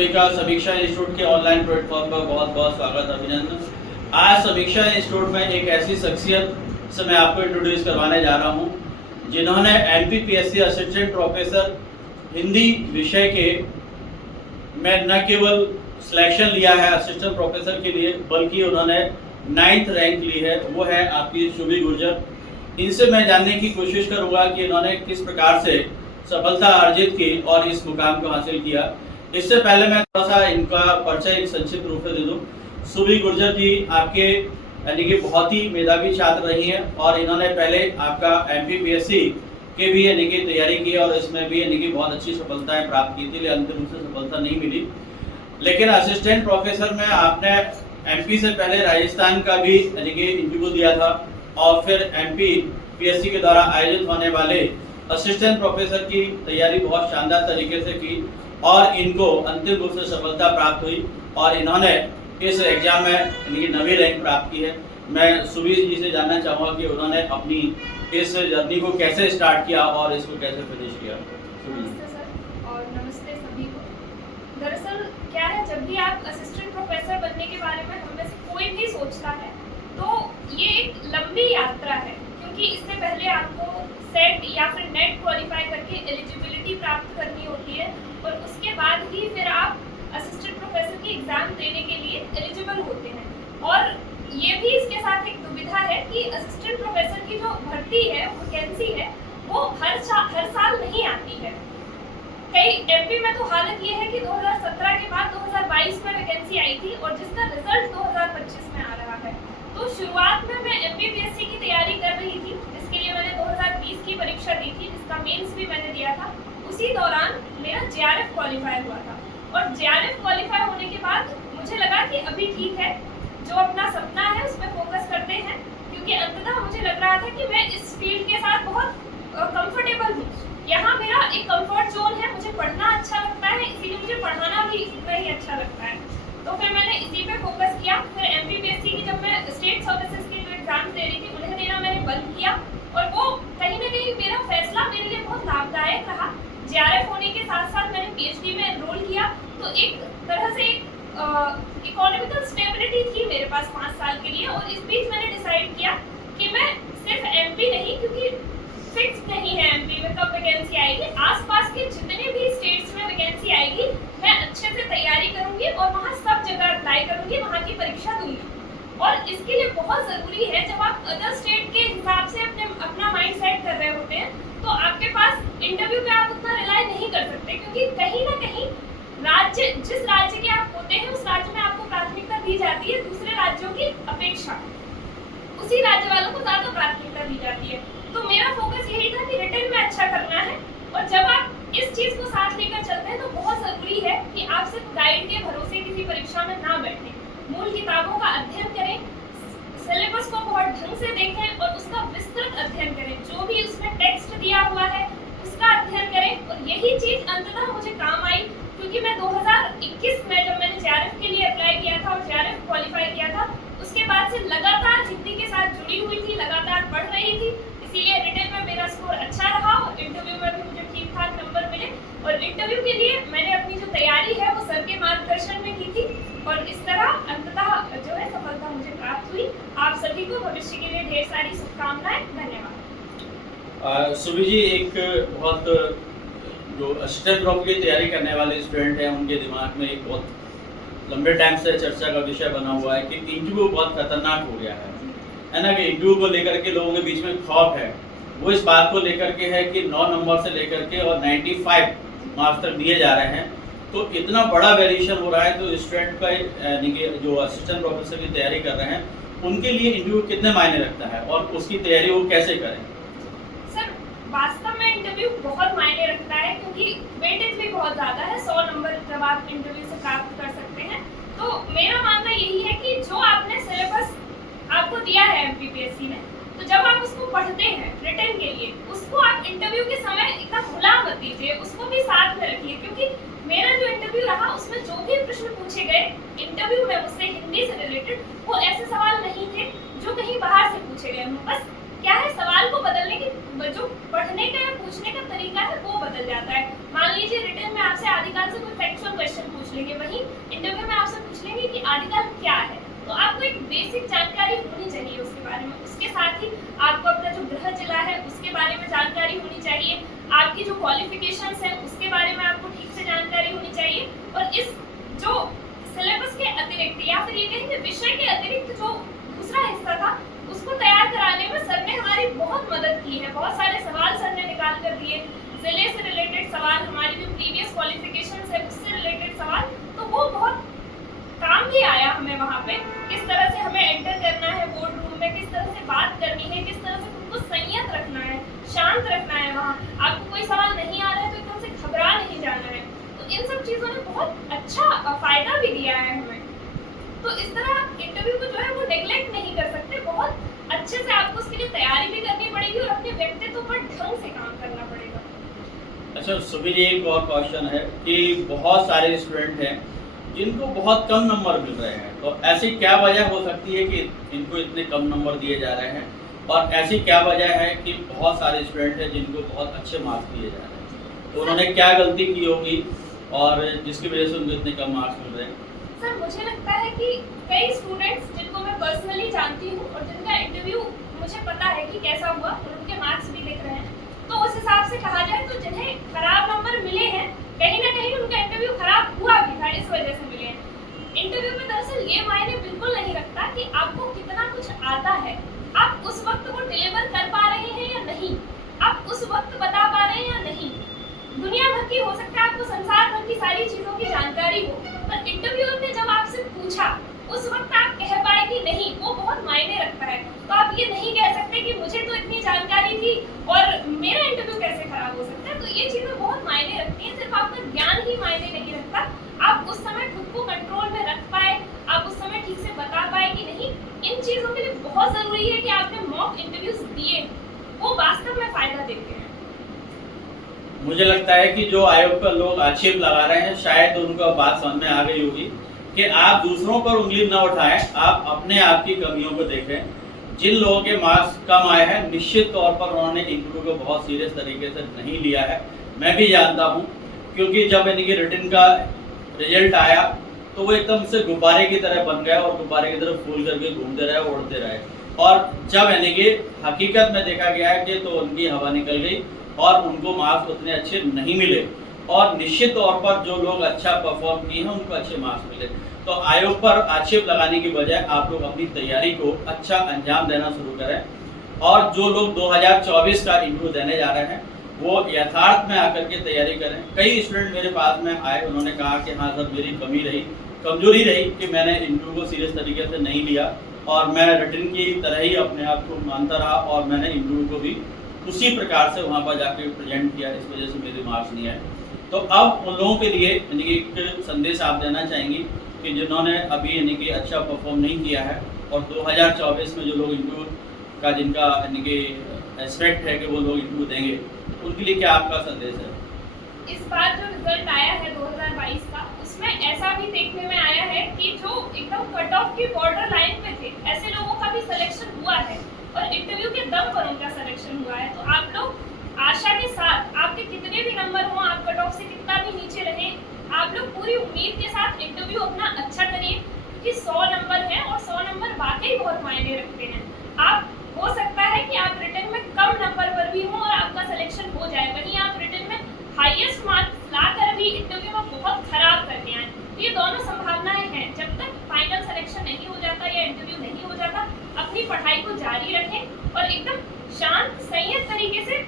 सभी का समीक्षा इंस्टीट्यूट के ऑनलाइन प्लेटफॉर्म पर बहुत बहुत स्वागत, अभिनंदन। आज समीक्षा इंस्टीट्यूट में एक ऐसी शख्सियत से मैं आपको इंट्रोड्यूस करवाने जा रहा हूं जिन्होंने एमपीपीएससी असिस्टेंट प्रोफेसर हिंदी विषय के में न केवल सिलेक्शन लिया है असिस्टेंट प्रोफेसर के लिए, बल्कि उन्होंने 9th रैंक ली है। वो है आपकी शुभी गुर्जर। इनसे मैं जानने की कोशिश करूंगा कि इन्होंने किस प्रकार से सफलता अर्जित की और इस मुकाम को हासिल किया। इससे पहले मैं थोड़ा सा इनका परिचय एक संक्षिप्त रूप से दे दूं। शुभी गुर्जर जी आपके यानी कि बहुत ही मेधावी छात्र रही हैं और इन्होंने पहले आपका एमपीपीएससी के भी यानी कि तैयारी की और इसमें भी यानी कि बहुत अच्छी सफलताएं प्राप्त की थी, लेकिन अंतिम रूप से सफलता नहीं मिली। लेकिन असिस्टेंट प्रोफेसर में आपने एमपी से पहले राजस्थान का भी यानी कि इंटरव्यू दिया था और फिर एमपीपीएससी के द्वारा आयोजित होने वाले असिस्टेंट प्रोफेसर की तैयारी बहुत शानदार तरीके से की और इनको अंतिम रूप से सफलता प्राप्त हुई और इन्होंने इस एग्जाम में यानी कि 9वीं रैंक प्राप्त की है। मैं सुबीर जी से जानना चाहूँगा कि उन्होंने अपनी इस जर्नी को कैसे स्टार्ट किया और इसको कैसे फिनिश किया। नमस्ते सर और नमस्ते सभी को। दरअसल क्या है, जब भी आप असिस्टेंट प्रोफेसर बनने के बारे में हम में से कोई भी सोचता है तो ये एक लंबी यात्रा है, क्योंकि इससे पहले आपको सेट या फिर नेट क्वालिफाई करके एलिजिबिलिटी प्राप्त करनी होती है और उसके बाद ही फिर आप असिस्टेंट प्रोफेसर की एग्जाम देने के लिए एलिजिबल होते हैं। और ये भी इसके साथ एक दुविधा है कि असिस्टेंट प्रोफेसर की जो भर्ती है, वैकेंसी है, वो हर साल नहीं आती है। कई एमपी में तो हालत ये है कि 2017 के बाद 2022 में वैकेंसी आई थी और जिसका रिजल्ट 2025 में आ रहा है। तो शुरुआत में मैं एमपीपीएससी की तैयारी कर रही थी, जिसके लिए मैंने 2020 की परीक्षा दी थी, जिसका मेंस भी मैंने दिया था। उसी दौरान मेरा जेआरएफ क्वालिफाई हुआ था और जेआरएफ क्वालिफाई होने के बाद मुझे लगा कि अभी ठीक है, जो अपना सपना है उसमें फोकस करते हैं, क्योंकि अंततः मुझे लग रहा था कि मैं इस फील्ड के साथ बहुत कंफर्टेबल हूँ। यहाँ मेरा एक कंफर्ट जोन है, मुझे पढ़ना अच्छा लगता है, इसीलिए मुझे पढ़ाना भी इतना ही अच्छा लगता है। तो फिर मैंने इसी पे फोकस किया। फिर एमपीपीएससी की जब मैं स्टेट सर्विसेज के जो एग्जाम दे रही थी उन्हें देना मैंने बंद किया और वो कहीं ना कहीं मेरा फैसला मेरे लिए बहुत लाभदायक रहा। जेआरएफ होने के साथ साथ मैंने पीएचडी में एनरोल किया, तो एक तरह से एक इकोनॉमिकल स्टेबिलिटी थी मेरे पास 5 साल के लिए। और इस बीच मैंने डिसाइड किया कि मैं सिर्फ एमपी नहीं, क्योंकि फिक्स नहीं है एमपी में कब वैकेंसी आएगी, आसपास के जितने भी स्टेट्स में वैकेंसी आएगी मैं अच्छे से तैयारी करूंगी और वहाँ सब जगह अप्लाई करूंगी, वहाँ की परीक्षा दूंगी। और इसके लिए बहुत ज़रूरी है, जब आप अदर स्टेट के हिसाब से अपना माइंड सेट कर रहे होते हैं तो आपके पास इंटरव्यू पे आप उतना रिलाई नहीं कर सकते, क्योंकि कहीं ना कहीं जिस राज्य के आप होते हैं उस राज्य में आपको प्राथमिकता दी जाती है दूसरे राज्यों की अपेक्षा, उसी राज्य वालों को ज़्यादा प्राथमिकता दी जाती है। तो मेरा फोकस यही था कि रिटर्न में अच्छा करना है। और जब आप इस चीज़ को साथ लेकर चलते हैं तो बहुत ज़रूरी है कि आप सिर्फ गाइड के भरोसे किसी परीक्षा में ना बैठें, मूल किताबों का अध्ययन करें, सिलेबस को बहुत ढंग से देखें और उसका विस्तृत अध्ययन करें, जो भी उसमें टेक्स्ट दिया हुआ है उसका अध्ययन करें। और यही चीज़ अंततः मुझे काम आई, क्योंकि मैं 2021 में जब मैंने जेआरएफ के लिए अप्लाई किया था और जेआरएफ क्वालिफाई किया था, उसके बाद से लगातार हिंदी के साथ जुड़ी हुई थी, लगातार पढ़ रही थी, इसीलिए रिटन में मेरा स्कोर अच्छा रहा और इंटरव्यू में भी मुझे ठीक ठाक नंबर मिले। और इंटरव्यू के लिए मैंने अपनी जो तैयारी है वो सर के मार्गदर्शन में की थी और इस तरह अंततः जो है सफलता मुझे प्राप्त हुई। आप सभी को भविष्य के लिए ढेर सारी शुभकामनाएं। धन्यवाद। सुबी जी, एक बहुत जो असिस्टेंट प्रोफ की तैयारी करने वाले स्टूडेंट हैं उनके दिमाग में एक बहुत लंबे टाइम से चर्चा का विषय बना हुआ है कि इंटरव्यू बहुत खतरनाक हो गया है ना, कि इंटरव्यू को लेकर के लोगों के बीच में खौफ है। वो इस बात को लेकर के है कि 9 नंबर से लेकर के और 95 मार्क्स तक दिए जा रहे हैं, तो इतना बड़ा वेरिएशन हो रहा है। तो स्टूडेंट का यानी कि जो असिस्टेंट प्रोफेसर की तैयारी कर रहे हैं उनके लिए इंटरव्यू कितने मायने रखता है और उसकी तैयारी वो कैसे करें? सर, वास्तव में इंटरव्यू बहुत मायने रखता है, क्योंकि वेटेज भी बहुत ज़्यादा है। 100 नंबर जब आप इंटरव्यू से प्राप्त कर सकते हैं। तो मेरा मानना यही है कि जो आपने सिलेबस आपको दिया है एमपीपीएससी ने, तो जब आप उसको पढ़ते हैं रिटन के लिए, उसको आप इंटरव्यू के समय एकदम भुला मत दीजिए, उसको भी साथ में रखिए। क्योंकि मेरा जो इंटरव्यू रहा उसमें जो भी प्रश्न पूछे गए इंटरव्यू में मुझसे हिंदी से रिलेटेड, वो ऐसे सवाल नहीं थे जो कहीं बाहर से पूछे गए। बस क्या है, सवाल को बदलने की जो पढ़ने का या पूछने का तरीका है वो बदल जाता है। मान लीजिए रिटन में आपसे आदिकाल से कोई फैक्चुअल क्वेश्चन पूछ पूछ लेंगे, वहीं इंटरव्यू में आपसे पूछ लेंगे कि आदिकाल क्या है। तो आपको एक बेसिक जानकारी होनी चाहिए उसके बारे में। उसके साथ ही आपको अपना जो गृह जिला है उसके बारे में जानकारी होनी चाहिए, आपकी जो क्वालिफिकेशंस है उसके बारे में आपको ठीक से जानकारी होनी चाहिए। और इस जो सिलेबस के अतिरिक्त या फिर ये कहेंगे विषय के अतिरिक्त जो दूसरा हिस्सा था उसको तैयार कराने में सर ने हमारी बहुत मदद की है। बहुत सारे सवाल सर ने निकाल कर दिए, जिले से रिलेटेड सवाल, हमारी जो प्रीवियस क्वालिफिकेशंस है उससे रिलेटेड सवाल, तो वो बहुत काम भी आया हमें वहाँ पे। किस तरह से हमें एंटर करना है बोर्ड रूम में, किस तरह से बात करनी है, किस तरह से खुद को संयत रखना है, शांत रखना है। वहाँ आपको कोई सवाल नहीं आ रहा है तो एकदम से घबरा नहीं जाना है। तो इन सब चीज़ों ने बहुत अच्छा फायदा भी दिया है हमें। तो इस तरह इंटरव्यू को जो है वो नेग्लेक्ट नहीं कर सकते, बहुत अच्छे से आपको उसके लिए तैयारी भी करनी पड़ेगी और अपने व्यक्तित्व पर ढंग से काम करना पड़ेगा। अच्छा सुबीर, एक और क्वेश्चन है कि बहुत सारे स्टूडेंट हैं जिनको बहुत कम नंबर मिल रहे हैं, तो ऐसी क्या वजह हो सकती है कि इनको इतने कम नंबर दिए जा रहे हैं, और ऐसी क्या वजह है कि बहुत सारे स्टूडेंट हैं जिनको बहुत अच्छे मार्क्स दिए जा रहे हैं, तो उन्होंने क्या गलती की होगी और जिसकी वजह से उनको इतने कम मार्क्स मिल रहे हैं? सर मुझे लगता है कि कई स्टूडेंट्स जिनको मैं पर्सनली जानती हूँ और जिनका इंटरव्यू मुझे पता है कि कैसा हुआ और उनके मार्क्स भी दिख रहे हैं, तो उस हिसाब से कहा जाए तो जिन्हें खराब नंबर मिले हैं कहीं ना कहीं उनका इंटरव्यू खराब हुआ भी था, इस वजह से मिले हैं। इंटरव्यू में दरअसल ये मायने बिल्कुल नहीं रखता कि आपको कितना कुछ आता है, आप उस वक्त को डिलीवर कर पा रहे हैं या नहीं, आप उस वक्त बता पा रहे हैं या नहीं। दुनिया भर की हो सकता है आपको संसार भर की सारी चीजों की जानकारी हो, पर इंटरव्यूअर ने जब आपसे पूछा उस वक्त आप कह पाए कि नहीं, वो बहुत मायने रखता है। तो आप ये नहीं कह सकते कि मुझे तो इतनी जानकारी थी और मेरा इंटरव्यू कैसे खराब हो सकता है। तो ये चीजें बहुत मायने रखती हैं, सिर्फ आपका ज्ञान ही मायने नहीं रखता। आप उस समय खुद को कंट्रोल में रख पाए, आप उस समय ठीक से बता पाए कि नहीं। इन चीजों के लिए बहुत जरूरी है कि आपने मॉक इंटरव्यूज दिए, वो वास्तव में फायदा देते हैं। मुझे लगता है कि जो आयोग पर लोग आक्षेप लगा रहे हैं शायद उनको बात समझ में आ गई होगी कि आप दूसरों पर उंगली न उठाएं, आप अपने आप की कमियों को देखें। जिन लोगों के मार्क्स कम आए हैं निश्चित तौर पर उन्होंने इंटरव्यू को बहुत सीरियस तरीके से नहीं लिया है, मैं भी जानता हूं, क्योंकि जब इनकी रिटन का रिजल्ट आया तो वो एकदम से गुब्बारे की तरह बन गया और गुब्बारे की तरह फूल करके घूमते रहे, उड़ते रहे। और जब यानी कि हकीकत में देखा गया है कि तो उनकी हवा निकल गई और उनको मार्क्स उतने अच्छे नहीं मिले, और निश्चित तौर पर जो लोग अच्छा परफॉर्म किए हैं उनको अच्छे मार्क्स मिले। तो आयोग पर आक्षेप लगाने की बजाय आप लोग अपनी तैयारी को अच्छा अंजाम देना शुरू करें, और जो लोग 2024 का इंटरव्यू देने जा रहे हैं वो यथार्थ में आकर के तैयारी करें। कई स्टूडेंट मेरे पास में आए, उन्होंने कहा कि हाँ सर मेरी कमजोरी रही कि मैंने इंटरव्यू को सीरियस तरीके से नहीं लिया और मैं रिटन की तरह ही अपने आप को मानता रहा और मैंने इंटरव्यू को भी उसी प्रकार से वहाँ पर जाके प्रेजेंट किया, इस वजह से मेरे मार्क्स नहीं आए। तो अब उन लोगों के लिए यानी कि एक संदेश आप देना चाहेंगे कि जिन्होंने अभी यानी कि अच्छा परफॉर्म नहीं किया है और 2024 में जो लोग इंटरव्यू का जिनका यानी कि एस्पेक्ट है कि वो लोग इंटरव्यू देंगे, उनके लिए क्या आपका संदेश है? इस बार जो रिजल्ट आया है 2022 का, उसमें ऐसा भी देखने में आया है कि जो एकदम कट ऑफ की बॉर्डर लाइन पे थे ऐसे लोगों का भी सिलेक्शन हुआ है और इंटरव्यू के दम पर उनका सिलेक्शन हुआ है। तो आप लोग आशा के साथ, आपके कितने भी नंबर हो, आप कट ऑफ से कितना भी नीचे रहे, आप लोग पूरी उम्मीद के साथ इंटरव्यू अपना अच्छा करिए, क्योंकि 100 नंबर है और 100 नंबर वाकई बहुत मायने रखते हैं। आप हो सकता है कि आप रिटन में कम नंबर पर भी हो और आपका सिलेक्शन हो जाए, वहीं आप रिटन में हाईएस्ट मार्क्स लाकर भी इंटरव्यू में बहुत खराब करके आए। तो ये दोनों संभावनाएं हैं। जब तक फाइनल सिलेक्शन नहीं हो जाता या इंटरव्यू नहीं हो जाता, अपनी पढ़ाई को जारी रखें और एकदम शांत संयत तरीके से